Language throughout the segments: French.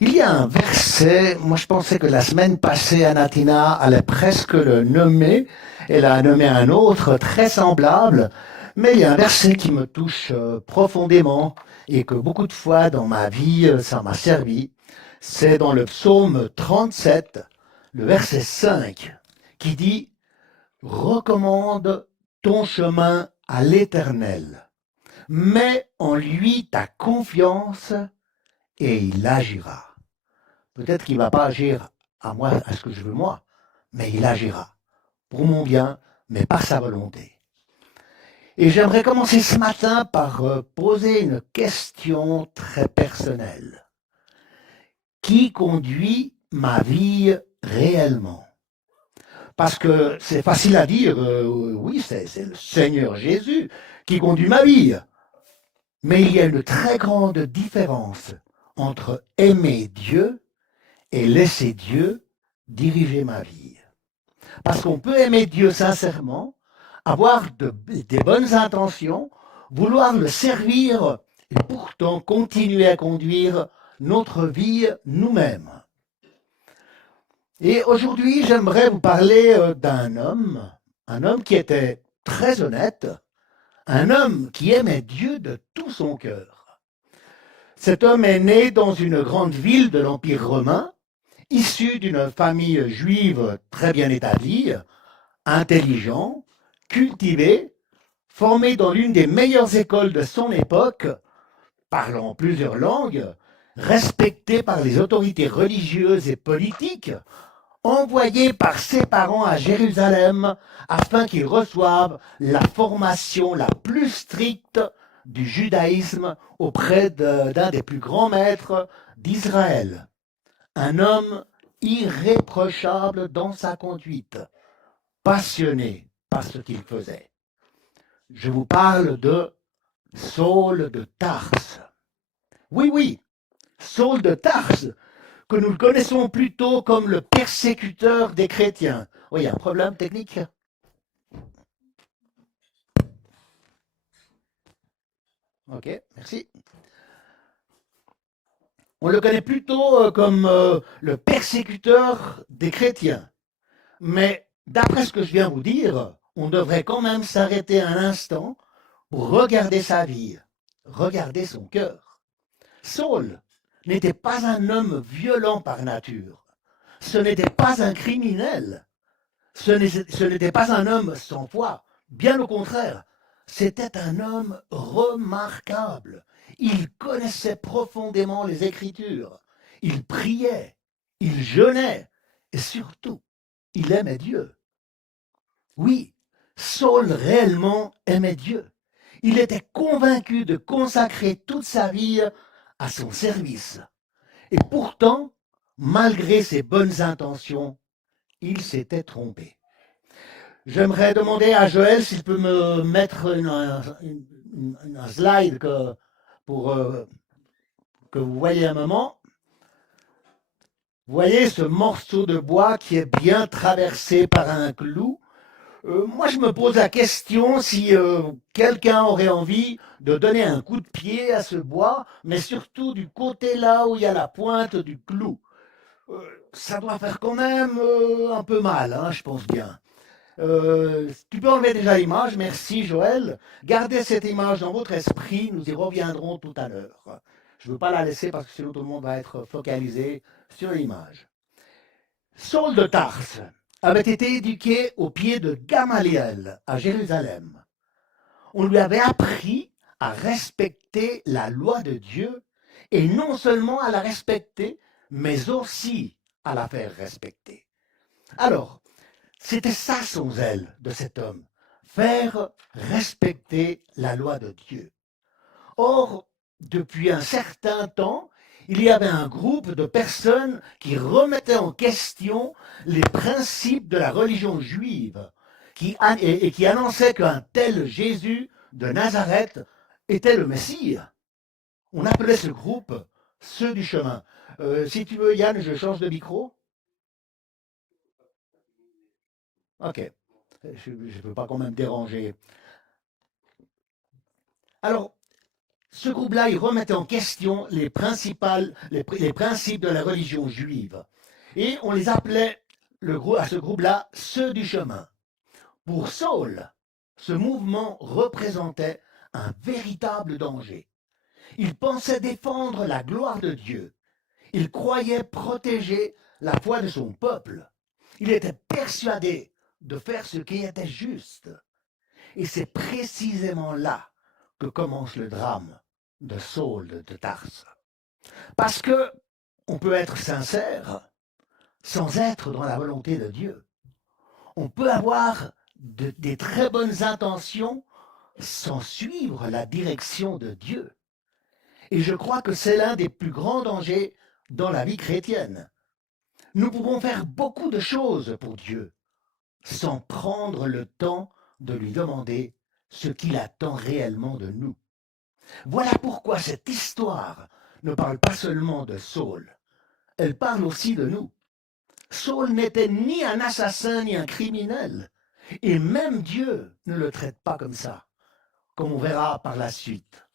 Il y a un verset, moi je pensais que la semaine passée, Anatina allait presque le nommer. Elle a nommé un autre très semblable, mais il y a un verset qui me touche profondément et que beaucoup de fois dans ma vie, ça m'a servi. C'est dans le psaume 37, le verset 5, qui dit: recommande ton chemin à l'Éternel, mets en lui ta confiance et il agira. Peut-être qu'il ne va pas agir à moi, à ce que je veux moi, mais il agira pour mon bien, mais par sa volonté. Et j'aimerais commencer ce matin par poser une question très personnelle. Qui conduit ma vie réellement? Parce que c'est facile à dire, oui, c'est le Seigneur Jésus qui conduit ma vie. Mais il y a une très grande différence entre aimer Dieu et laisser Dieu diriger ma vie. Parce qu'on peut aimer Dieu sincèrement, avoir des bonnes intentions, vouloir le servir et pourtant continuer à conduire notre vie nous-mêmes. Et aujourd'hui, j'aimerais vous parler un homme qui était très honnête, un homme qui aimait Dieu de tout son cœur. Cet homme est né dans une grande ville de l'Empire romain, issu d'une famille juive très bien établie, intelligent, cultivé, formé dans l'une des meilleures écoles de son époque, parlant plusieurs langues, respecté par les autorités religieuses et politiques, envoyé par ses parents à Jérusalem afin qu'il reçoive la formation la plus stricte du judaïsme auprès d'un des plus grands maîtres d'Israël. Un homme irréprochable dans sa conduite, passionné par ce qu'il faisait. Je vous parle de Saul de Tarse. Oui, oui, Saul de Tarse, que nous le connaissons plutôt comme le persécuteur des chrétiens. Oui, il y a un problème technique. Ok, merci. On le connaît plutôt comme le persécuteur des chrétiens. Mais d'après ce que je viens vous dire, on devrait quand même s'arrêter un instant pour regarder sa vie, regarder son cœur. Saul n'était pas un homme violent par nature. Ce n'était pas un criminel. Ce n'était pas un homme sans foi. Bien au contraire, c'était un homme remarquable. Il connaissait profondément les Écritures. Il priait, il jeûnait et surtout, il aimait Dieu. Oui, Saul réellement aimait Dieu. Il était convaincu de consacrer toute sa vie à son service. Et pourtant, malgré ses bonnes intentions, il s'était trompé. J'aimerais demander à Joël s'il peut me mettre un slide pour que vous voyez un moment. Vous voyez ce morceau de bois qui est bien traversé par un clou. Moi, je me pose la question si quelqu'un aurait envie de donner un coup de pied à ce bois, mais surtout du côté là où il y a la pointe du clou. Euh, Ça doit faire quand même un peu mal, hein, je pense bien. Tu peux enlever déjà l'image, merci Joël. Gardez cette image dans votre esprit, nous y reviendrons tout à l'heure. Je ne veux pas la laisser parce que sinon tout le monde va être focalisé sur l'image. Saul de Tarse avait été éduqué au pied de Gamaliel à Jérusalem. On lui avait appris à respecter la loi de Dieu et non seulement à la respecter, mais aussi à la faire respecter. Alors, c'était ça son zèle de cet homme, faire respecter la loi de Dieu. Or, depuis un certain temps, il y avait un groupe de personnes qui remettaient en question les principes de la religion juive et qui annonçaient qu'un tel Jésus de Nazareth était le Messie. On appelait ce groupe ceux du chemin. Si tu veux, Yann, je change de micro. Ok. Je ne veux pas quand même déranger. Alors, ce groupe-là, il remettait en question les principes de la religion juive. Et on les appelait, à ce groupe-là, ceux du chemin. Pour Saul, ce mouvement représentait un véritable danger. Il pensait défendre la gloire de Dieu. Il croyait protéger la foi de son peuple. Il était persuadé de faire ce qui était juste. Et c'est précisément là que commence le drame de Saul de Tarse. Parce que on peut être sincère sans être dans la volonté de Dieu. On peut avoir des très bonnes intentions sans suivre la direction de Dieu. Et je crois que c'est l'un des plus grands dangers dans la vie chrétienne. Nous pouvons faire beaucoup de choses pour Dieu sans prendre le temps de lui demander ce qu'il attend réellement de nous. Voilà pourquoi cette histoire ne parle pas seulement de Saul, elle parle aussi de nous. Saul n'était ni un assassin ni un criminel, et même Dieu ne le traite pas comme ça, comme on verra par la suite.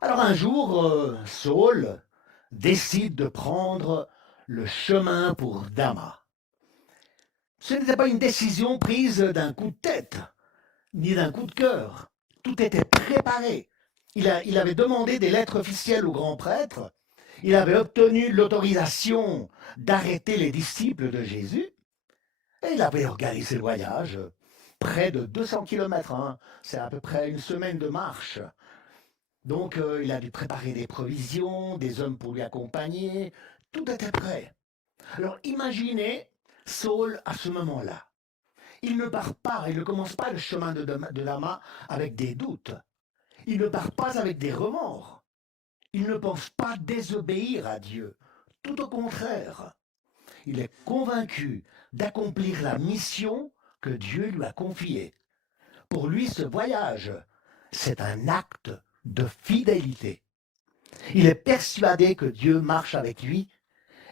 Alors un jour, Saul décide de prendre le chemin pour Damas. Ce n'était pas une décision prise d'un coup de tête, ni d'un coup de cœur. Tout était préparé. Il avait demandé des lettres officielles au grand prêtre. Il avait obtenu l'autorisation d'arrêter les disciples de Jésus. Et il avait organisé le voyage, près de 200 kilomètres. C'est à peu près une semaine de marche. Donc il a dû préparer des provisions, des hommes pour lui accompagner. Tout était prêt. Alors imaginez Saul à ce moment-là. Il ne part pas, il ne commence pas le chemin de Damas avec des doutes. Il ne part pas avec des remords. Il ne pense pas désobéir à Dieu. Tout au contraire. Il est convaincu d'accomplir la mission que Dieu lui a confiée. Pour lui, ce voyage, c'est un acte de fidélité. Il est persuadé que Dieu marche avec lui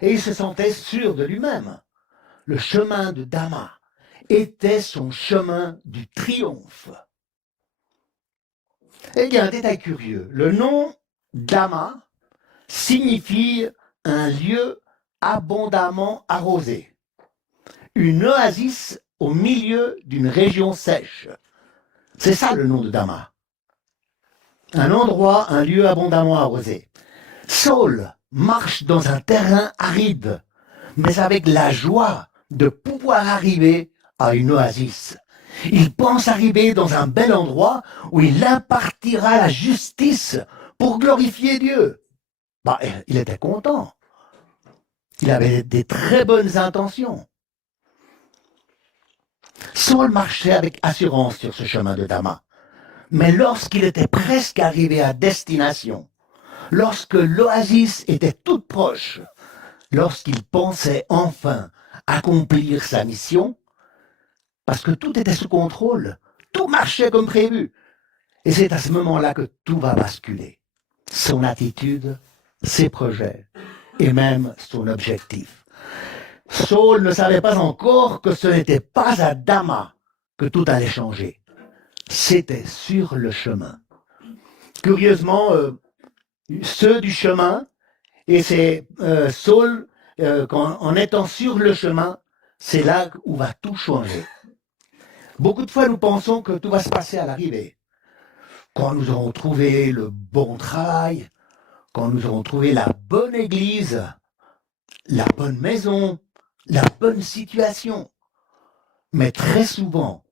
et il se sentait sûr de lui-même. Le chemin de Damas était son chemin du triomphe. Et il y a un détail curieux. Le nom Damas signifie un lieu abondamment arrosé. Une oasis au milieu d'une région sèche. C'est ça le nom de Damas. Un endroit, un lieu abondamment arrosé. Saul marche dans un terrain aride, mais avec la joie de pouvoir arriver à une oasis. Il pense arriver dans un bel endroit où il impartira la justice pour glorifier Dieu. Il était content. Il avait des très bonnes intentions. Saul marchait avec assurance sur ce chemin de Damas. Mais lorsqu'il était presque arrivé à destination, lorsque l'oasis était toute proche, lorsqu'il pensait enfin accomplir sa mission, parce que tout était sous contrôle, tout marchait comme prévu. Et c'est à ce moment-là que tout va basculer. Son attitude, ses projets et même son objectif. Saul ne savait pas encore que ce n'était pas à Damas que tout allait changer. C'était sur le chemin. Curieusement, ceux du chemin, et c'est Saul, en étant sur le chemin, c'est là où va tout changer. Beaucoup de fois, nous pensons que tout va se passer à l'arrivée. Quand nous aurons trouvé le bon travail, quand nous aurons trouvé la bonne église, la bonne maison, la bonne situation. Mais très souvent,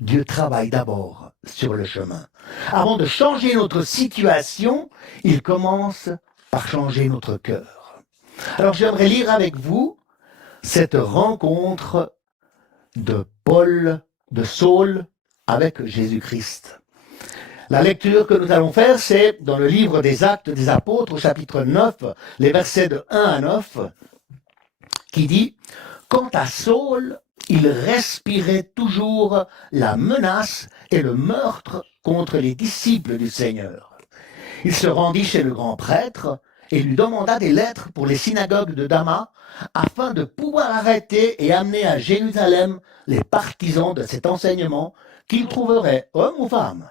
Dieu travaille d'abord sur le chemin. Avant de changer notre situation, il commence par changer notre cœur. Alors j'aimerais lire avec vous cette rencontre de Saul avec Jésus-Christ. La lecture que nous allons faire, c'est dans le livre des Actes des Apôtres, au chapitre 9, les versets de 1 à 9, qui dit « Quant à Saul, il respirait toujours la menace et le meurtre contre les disciples du Seigneur. Il se rendit chez le grand prêtre et lui demanda des lettres pour les synagogues de Damas, afin de pouvoir arrêter et amener à Jérusalem les partisans de cet enseignement qu'il trouverait, hommes ou femmes.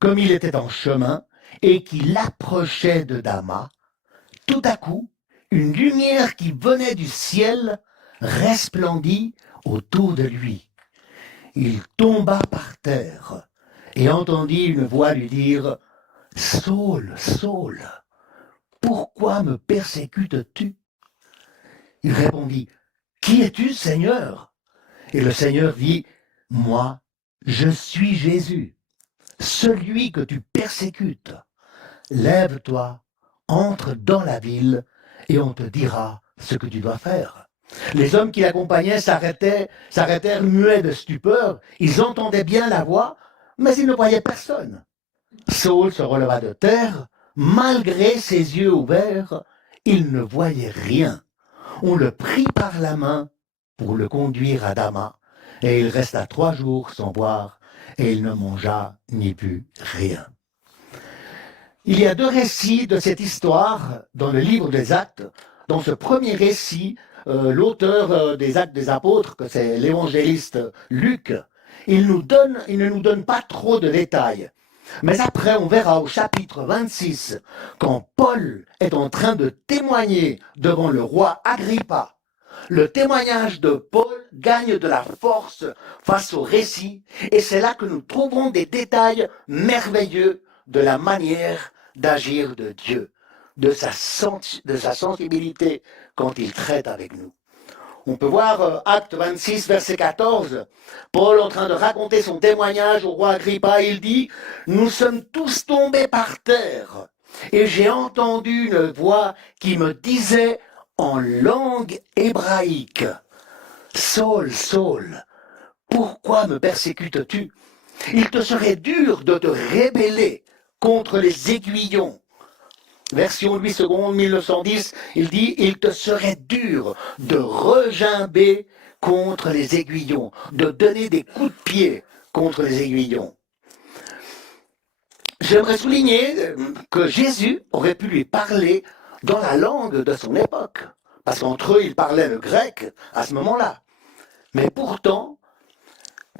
Comme il était en chemin, et qu'il approchait de Damas, tout à coup, une lumière qui venait du ciel resplendit autour de lui. Il tomba par terre et entendit une voix lui dire « Saul, Saul, pourquoi me persécutes-tu » Il répondit « Qui es-tu, Seigneur ?» Et le Seigneur dit « Moi, je suis Jésus, celui que tu persécutes. Lève-toi, entre dans la ville et on te dira ce que tu dois faire. » Les hommes qui l'accompagnaient s'arrêtèrent muets de stupeur. Ils entendaient bien la voix, mais ils ne voyaient personne. Saul se releva de terre. Malgré ses yeux ouverts, il ne voyait rien. On le prit par la main pour le conduire à Damas, et il resta 3 jours sans boire, et il ne mangea ni but rien. Il y a 2 récits de cette histoire dans le livre des Actes. Dans ce premier récit, l'auteur des Actes des Apôtres, que c'est l'évangéliste Luc, il ne nous donne pas trop de détails. Mais après, on verra au chapitre 26, quand Paul est en train de témoigner devant le roi Agrippa, le témoignage de Paul gagne de la force face au récit, et c'est là que nous trouvons des détails merveilleux de la manière d'agir de Dieu, de sa sensibilité quand il traite avec nous. On peut voir Acte 26, verset 14, Paul en train de raconter son témoignage au roi Agrippa, il dit « Nous sommes tous tombés par terre, et j'ai entendu une voix qui me disait en langue hébraïque, « Saul, Saul, pourquoi me persécutes-tu? Il te serait dur de te rébeller contre les aiguillons. » Version Louis II, 1910, il dit « Il te serait dur de regimber contre les aiguillons, de donner des coups de pied contre les aiguillons. » J'aimerais souligner que Jésus aurait pu lui parler dans la langue de son époque, parce qu'entre eux, ils parlaient le grec à ce moment-là. Mais pourtant,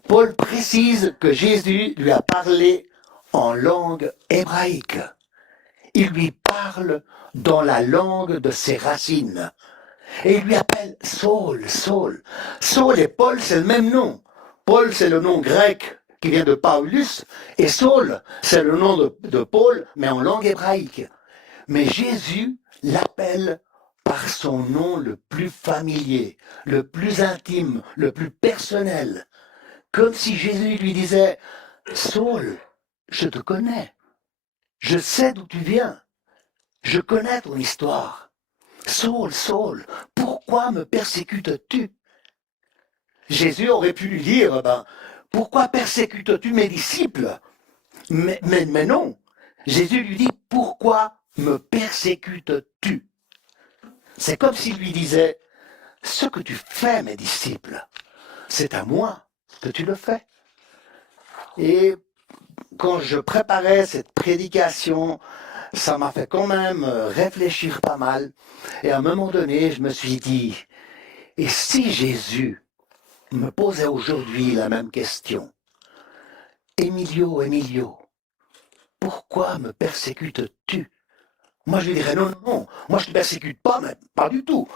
Paul précise que Jésus lui a parlé en langue hébraïque. Il lui parle dans la langue de ses racines. Et il lui appelle Saul, Saul. Saul et Paul, c'est le même nom. Paul, c'est le nom grec qui vient de Paulus, et Saul, c'est le nom de Paul, mais en langue hébraïque. Mais Jésus l'appelle par son nom le plus familier, le plus intime, le plus personnel. Comme si Jésus lui disait, Saul, je te connais. Je sais d'où tu viens. Je connais ton histoire. Saul, Saul, pourquoi me persécutes-tu? Jésus aurait pu lui dire, pourquoi persécutes-tu mes disciples? Mais non. Jésus lui dit, pourquoi me persécutes-tu? C'est comme s'il lui disait, ce que tu fais, mes disciples, c'est à moi que tu le fais. Et quand je préparais cette prédication, ça m'a fait quand même réfléchir pas mal. Et à un moment donné, je me suis dit, et si Jésus me posait aujourd'hui la même question? Emilio, Emilio, pourquoi me persécutes-tu? Moi, je lui dirais, non, non, moi je ne te persécute pas, mais pas du tout.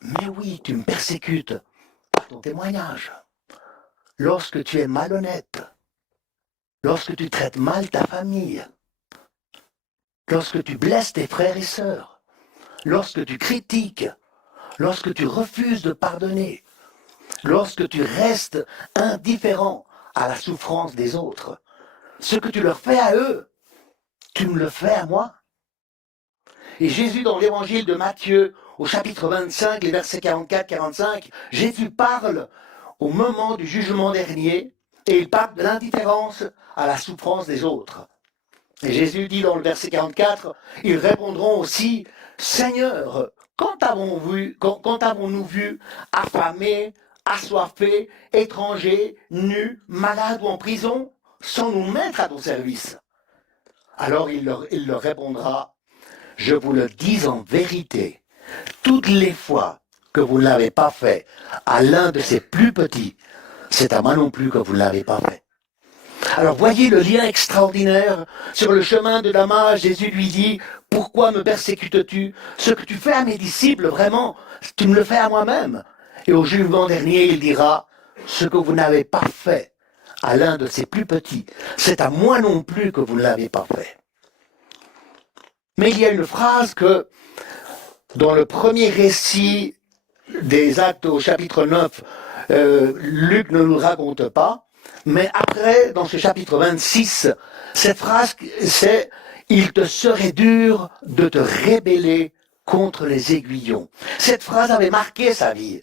Mais oui, tu me persécutes par ton témoignage. Lorsque tu es malhonnête, lorsque tu traites mal ta famille, lorsque tu blesses tes frères et sœurs, lorsque tu critiques, lorsque tu refuses de pardonner, lorsque tu restes indifférent à la souffrance des autres, ce que tu leur fais à eux, tu me le fais à moi. Et Jésus, dans l'évangile de Matthieu, au chapitre 25, les versets 44-45, Jésus parle au moment du jugement dernier, et il parle de l'indifférence à la souffrance des autres. Et Jésus dit dans le verset 44, ils répondront aussi, Seigneur, quand avons-nous vu affamés, assoiffés, étrangers, nus, malades ou en prison, sans nous mettre à ton service? Alors il leur répondra, je vous le dis en vérité, toutes les fois que vous ne l'avez pas fait à l'un de ces plus petits, c'est à moi non plus que vous ne l'avez pas fait. Alors voyez le lien extraordinaire. Sur le chemin de Damas, Jésus lui dit, pourquoi me persécutes-tu? Ce que tu fais à mes disciples, vraiment, tu me le fais à moi-même. Et au jugement dernier, il dira, ce que vous n'avez pas fait à l'un de ces plus petits, c'est à moi non plus que vous ne l'avez pas fait. Mais il y a une phrase que, dans le premier récit des Actes au chapitre 9, Luc ne nous raconte pas, mais après, dans ce chapitre 26, cette phrase, c'est « Il te serait dur de te rébeller contre les aiguillons ». Cette phrase avait marqué sa vie.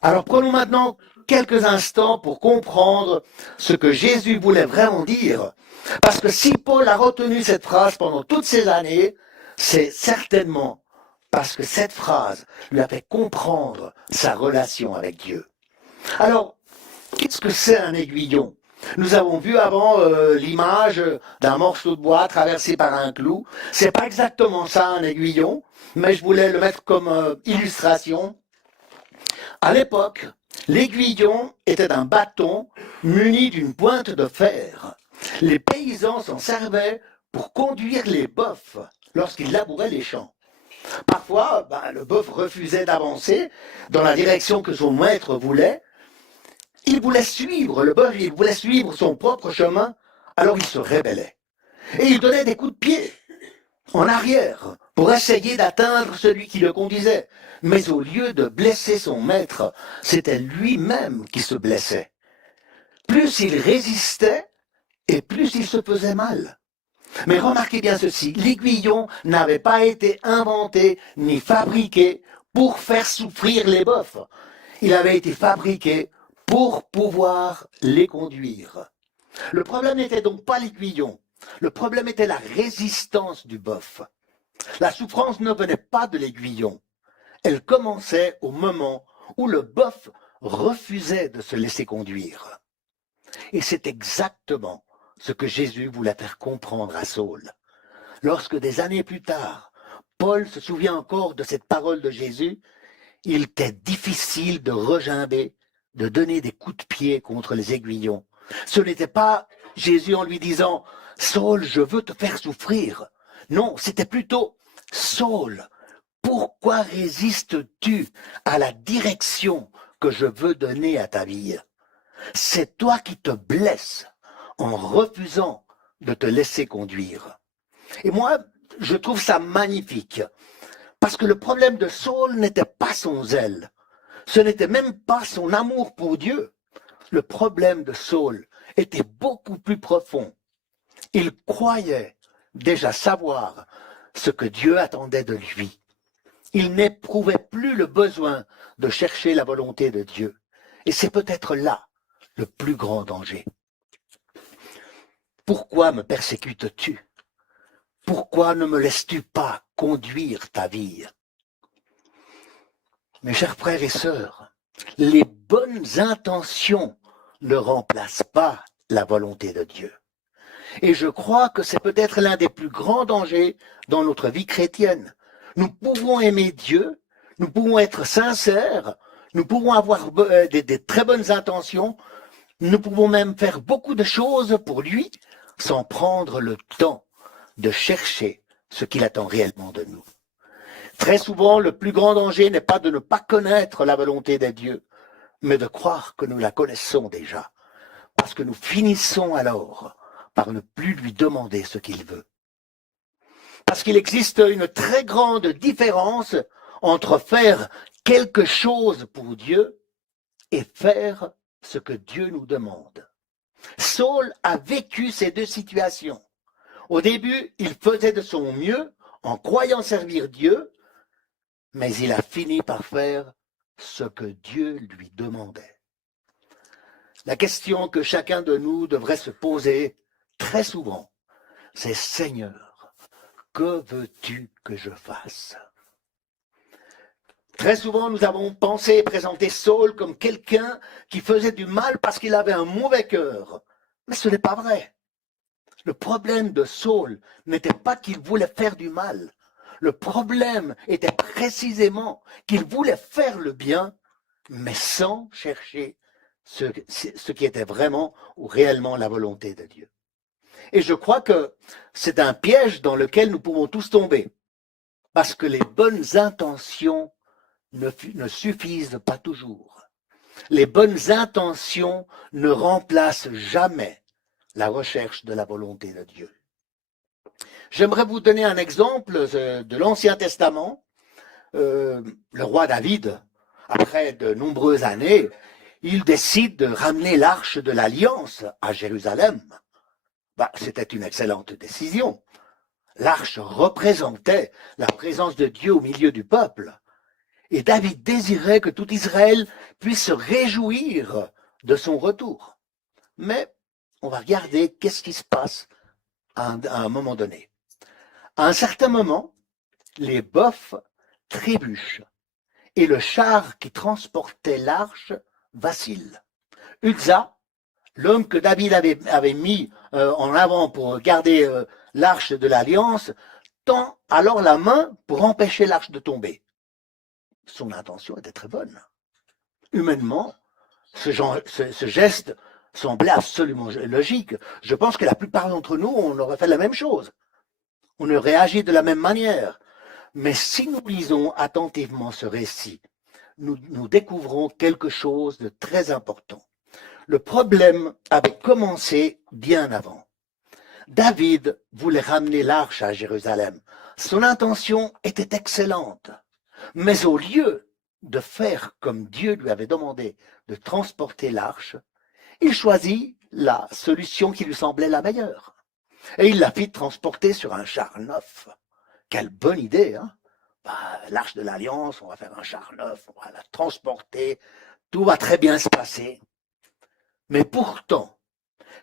Alors prenons maintenant quelques instants pour comprendre ce que Jésus voulait vraiment dire. Parce que si Paul a retenu cette phrase pendant toutes ces années, c'est certainement parce que cette phrase lui a fait comprendre sa relation avec Dieu. Alors, qu'est-ce que c'est un aiguillon? Nous avons vu avant l'image d'un morceau de bois traversé par un clou. C'est pas exactement ça un aiguillon, mais je voulais le mettre comme illustration. À l'époque, l'aiguillon était un bâton muni d'une pointe de fer. Les paysans s'en servaient pour conduire les bœufs lorsqu'ils labouraient les champs. Parfois, le bœuf refusait d'avancer dans la direction que son maître voulait. Il voulait suivre, le bœuf, il voulait suivre son propre chemin, alors il se rébellait. Et il donnait des coups de pied en arrière pour essayer d'atteindre celui qui le conduisait. Mais au lieu de blesser son maître, c'était lui-même qui se blessait. Plus il résistait, et plus il se faisait mal. Mais remarquez bien ceci, l'aiguillon n'avait pas été inventé ni fabriqué pour faire souffrir les bœufs. Il avait été fabriqué pour pouvoir les conduire. Le problème n'était donc pas l'aiguillon, le problème était la résistance du bœuf. La souffrance ne venait pas de l'aiguillon, elle commençait au moment où le bœuf refusait de se laisser conduire. Et c'est exactement ce que Jésus voulait faire comprendre à Saul. Lorsque des années plus tard, Paul se souvient encore de cette parole de Jésus, il était difficile de regimber, de donner des coups de pied contre les aiguillons. Ce n'était pas Jésus en lui disant « Saul, je veux te faire souffrir ». Non, c'était plutôt « Saul, pourquoi résistes-tu à la direction que je veux donner à ta vie ?» C'est toi qui te blesses en refusant de te laisser conduire. Et moi, je trouve ça magnifique. Parce que le problème de Saul n'était pas son zèle. Ce n'était même pas son amour pour Dieu. Le problème de Saul était beaucoup plus profond. Il croyait déjà savoir ce que Dieu attendait de lui. Il n'éprouvait plus le besoin de chercher la volonté de Dieu. Et c'est peut-être là le plus grand danger. Pourquoi me persécutes-tu? Pourquoi ne me laisses-tu pas conduire ta vie? Mes chers frères et sœurs, les bonnes intentions ne remplacent pas la volonté de Dieu. Et je crois que c'est peut-être l'un des plus grands dangers dans notre vie chrétienne. Nous pouvons aimer Dieu, nous pouvons être sincères, nous pouvons avoir des très bonnes intentions, nous pouvons même faire beaucoup de choses pour lui sans prendre le temps de chercher ce qu'il attend réellement de nous. Très souvent, le plus grand danger n'est pas de ne pas connaître la volonté de Dieu, mais de croire que nous la connaissons déjà, parce que nous finissons alors par ne plus lui demander ce qu'il veut. Parce qu'il existe une très grande différence entre faire quelque chose pour Dieu et faire ce que Dieu nous demande. Saul a vécu ces deux situations. Au début, il faisait de son mieux en croyant servir Dieu, mais il a fini par faire ce que Dieu lui demandait. La question que chacun de nous devrait se poser très souvent, c'est « Seigneur, que veux-tu que je fasse ?» Très souvent, nous avons pensé et présenté Saul comme quelqu'un qui faisait du mal parce qu'il avait un mauvais cœur. Mais ce n'est pas vrai. Le problème de Saul n'était pas qu'il voulait faire du mal. Le problème était précisément qu'il voulait faire le bien, mais sans chercher ce qui était vraiment ou réellement la volonté de Dieu. Et je crois que c'est un piège dans lequel nous pouvons tous tomber, parce que les bonnes intentions ne suffisent pas toujours. Les bonnes intentions ne remplacent jamais la recherche de la volonté de Dieu. J'aimerais vous donner un exemple de l'Ancien Testament. Le roi David, après de nombreuses années, il décide de ramener l'arche de l'Alliance à Jérusalem. C'était une excellente décision. L'arche représentait la présence de Dieu au milieu du peuple. Et David désirait que tout Israël puisse se réjouir de son retour. Mais on va regarder qu'est-ce qui se passe à un moment donné. À un certain moment, les bœufs trébuchent et le char qui transportait l'arche vacille. Uza, l'homme que David avait mis en avant pour garder l'arche de l'Alliance, tend alors la main pour empêcher l'arche de tomber. Son intention était très bonne. Humainement, ce geste semblait absolument logique. Je pense que la plupart d'entre nous, on aurait fait la même chose. On aurait agi de la même manière. Mais si nous lisons attentivement ce récit, nous découvrons quelque chose de très important. Le problème avait commencé bien avant. David voulait ramener l'arche à Jérusalem. Son intention était excellente. Mais au lieu de faire comme Dieu lui avait demandé de transporter l'arche, il choisit la solution qui lui semblait la meilleure. Et il la fit transporter sur un char neuf. Quelle bonne idée, hein? L'arche de l'Alliance, on va faire un char neuf, on va la transporter, tout va très bien se passer. Mais pourtant,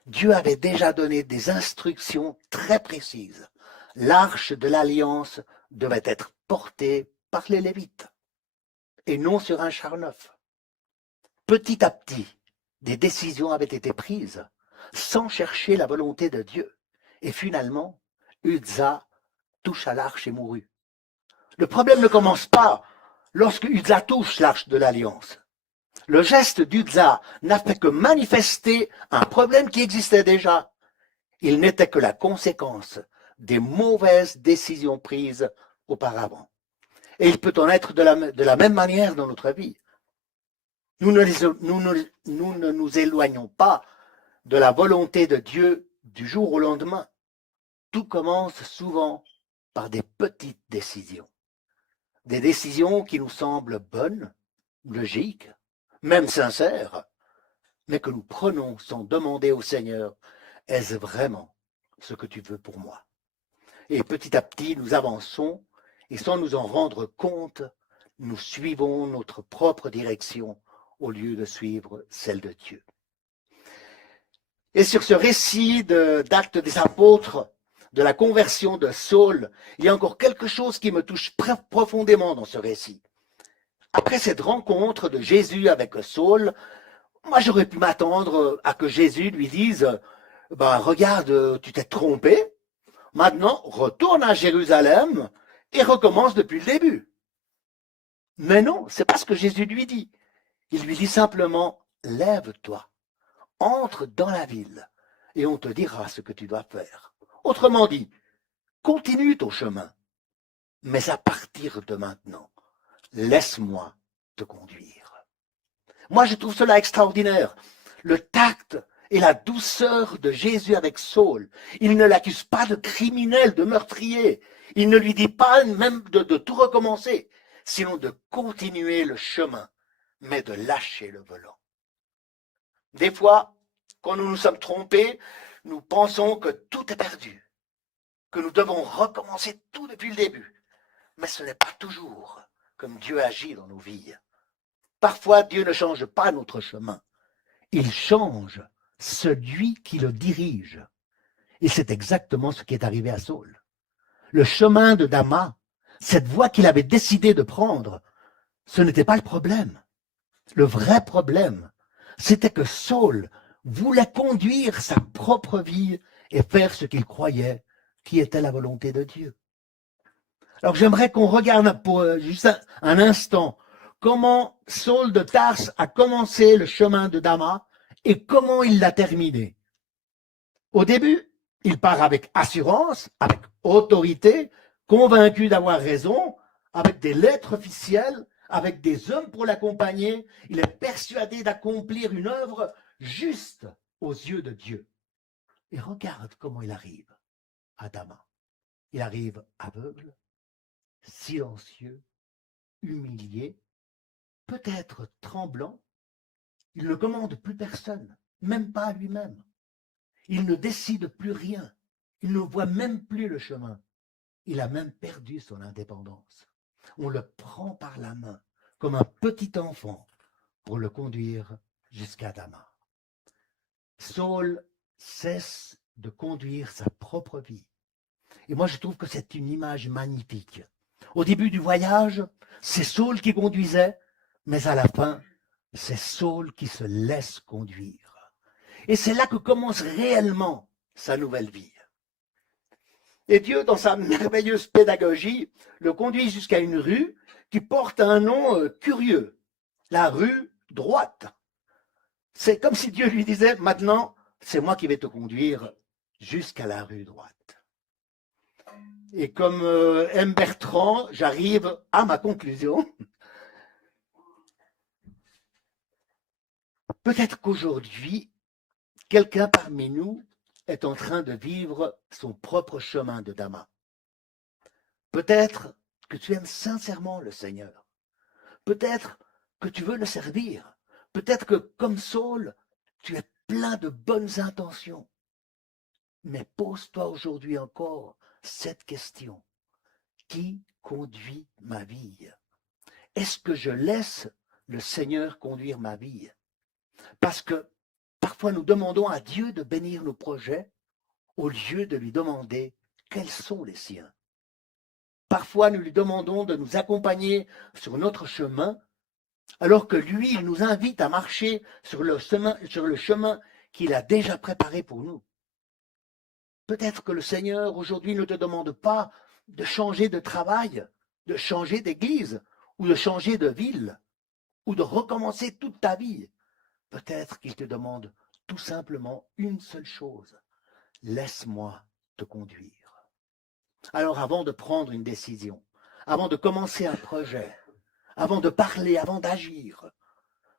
Dieu avait déjà donné des instructions très précises. L'arche de l'Alliance devait être portée par les Lévites et non sur un char neuf. Petit à petit, des décisions avaient été prises sans chercher la volonté de Dieu. Et finalement, Uza touche à l'arche et mourut. Le problème ne commence pas lorsque Uza touche l'arche de l'Alliance. Le geste d'Uza n'a fait que manifester un problème qui existait déjà. Il n'était que la conséquence des mauvaises décisions prises auparavant. Et il peut en être de la même manière dans notre vie. Nous ne nous éloignons pas de la volonté de Dieu du jour au lendemain. Tout commence souvent par des petites décisions. Des décisions qui nous semblent bonnes, logiques, même sincères, mais que nous prenons sans demander au Seigneur, est-ce vraiment ce que tu veux pour moi? Et petit à petit, nous avançons et sans nous en rendre compte, nous suivons notre propre direction au lieu de suivre celle de Dieu. Et sur ce récit d'Actes des Apôtres, de la conversion de Saul, il y a encore quelque chose qui me touche profondément dans ce récit. Après cette rencontre de Jésus avec Saul, moi j'aurais pu m'attendre à que Jésus lui dise « Regarde, tu t'es trompé, maintenant retourne à Jérusalem et recommence depuis le début. » Mais non, c'est pas ce que Jésus lui dit. Il lui dit simplement « Lève-toi, entre dans la ville et on te dira ce que tu dois faire. » Autrement dit, continue ton chemin, mais à partir de maintenant, laisse-moi te conduire. Moi, je trouve cela extraordinaire. Le tact et la douceur de Jésus avec Saul. Il ne l'accuse pas de criminel, de meurtrier. Il ne lui dit pas même de tout recommencer, sinon de continuer le chemin, mais de lâcher le volant. Des fois, quand nous nous sommes trompés, nous pensons que tout est perdu, que nous devons recommencer tout depuis le début. Mais ce n'est pas toujours comme Dieu agit dans nos vies. Parfois, Dieu ne change pas notre chemin. Il change celui qui le dirige. Et c'est exactement ce qui est arrivé à Saul. Le chemin de Damas, cette voie qu'il avait décidé de prendre, ce n'était pas le problème. Le vrai problème, c'était que Saul voulait conduire sa propre vie et faire ce qu'il croyait qui était la volonté de Dieu. Alors j'aimerais qu'on regarde pour juste un instant comment Saul de Tarse a commencé le chemin de Damas et comment il l'a terminé. Au début, il part avec assurance, avec autorité, convaincu d'avoir raison, avec des lettres officielles, avec des hommes pour l'accompagner. Il est persuadé d'accomplir une œuvre juste aux yeux de Dieu. Et regarde comment il arrive à Damas. Il arrive aveugle, silencieux, humilié, peut-être tremblant. Il ne commande plus personne, même pas à lui-même. Il ne décide plus rien. Il ne voit même plus le chemin. Il a même perdu son indépendance. On le prend par la main, comme un petit enfant, pour le conduire jusqu'à Damas. Saul cesse de conduire sa propre vie. Et moi, je trouve que c'est une image magnifique. Au début du voyage, c'est Saul qui conduisait, mais à la fin, c'est Saul qui se laisse conduire. Et c'est là que commence réellement sa nouvelle vie. Et Dieu, dans sa merveilleuse pédagogie, le conduit jusqu'à une rue qui porte un nom curieux, la rue droite. C'est comme si Dieu lui disait, maintenant, c'est moi qui vais te conduire jusqu'à la rue droite. Et comme M. Bertrand, j'arrive à ma conclusion. Peut-être qu'aujourd'hui, quelqu'un parmi nous est en train de vivre son propre chemin de Damas. Peut-être que tu aimes sincèrement le Seigneur. Peut-être que tu veux le servir. Peut-être que, comme Saul, tu es plein de bonnes intentions. Mais pose-toi aujourd'hui encore cette question. Qui conduit ma vie? Est-ce que je laisse le Seigneur conduire ma vie? Parce que parfois nous demandons à Dieu de bénir nos projets au lieu de lui demander quels sont les siens. Parfois nous lui demandons de nous accompagner sur notre chemin, alors que lui, il nous invite à marcher sur le chemin qu'il a déjà préparé pour nous. Peut-être que le Seigneur aujourd'hui ne te demande pas de changer de travail, de changer d'église, ou de changer de ville, ou de recommencer toute ta vie. Peut-être qu'il te demande tout simplement une seule chose. Laisse-moi te conduire. Alors avant de prendre une décision, avant de commencer un projet, avant de parler, avant d'agir,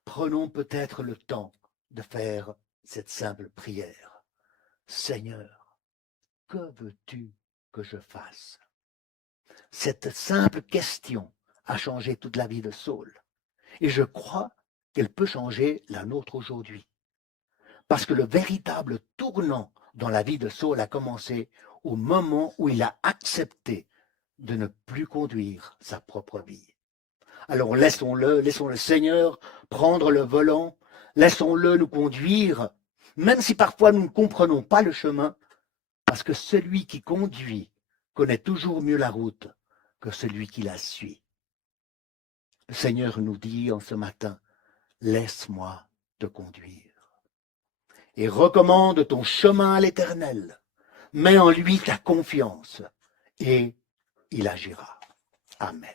prenons peut-être le temps de faire cette simple prière. Seigneur, que veux-tu que je fasse? Cette simple question a changé toute la vie de Saul. Et je crois qu'elle peut changer la nôtre aujourd'hui. Parce que le véritable tournant dans la vie de Saul a commencé au moment où il a accepté de ne plus conduire sa propre vie. Alors laissons le Seigneur prendre le volant, laissons-le nous conduire, même si parfois nous ne comprenons pas le chemin, parce que celui qui conduit connaît toujours mieux la route que celui qui la suit. Le Seigneur nous dit en ce matin, laisse-moi te conduire. Et recommande ton chemin à l'Éternel. Mets en lui ta confiance et il agira. Amen.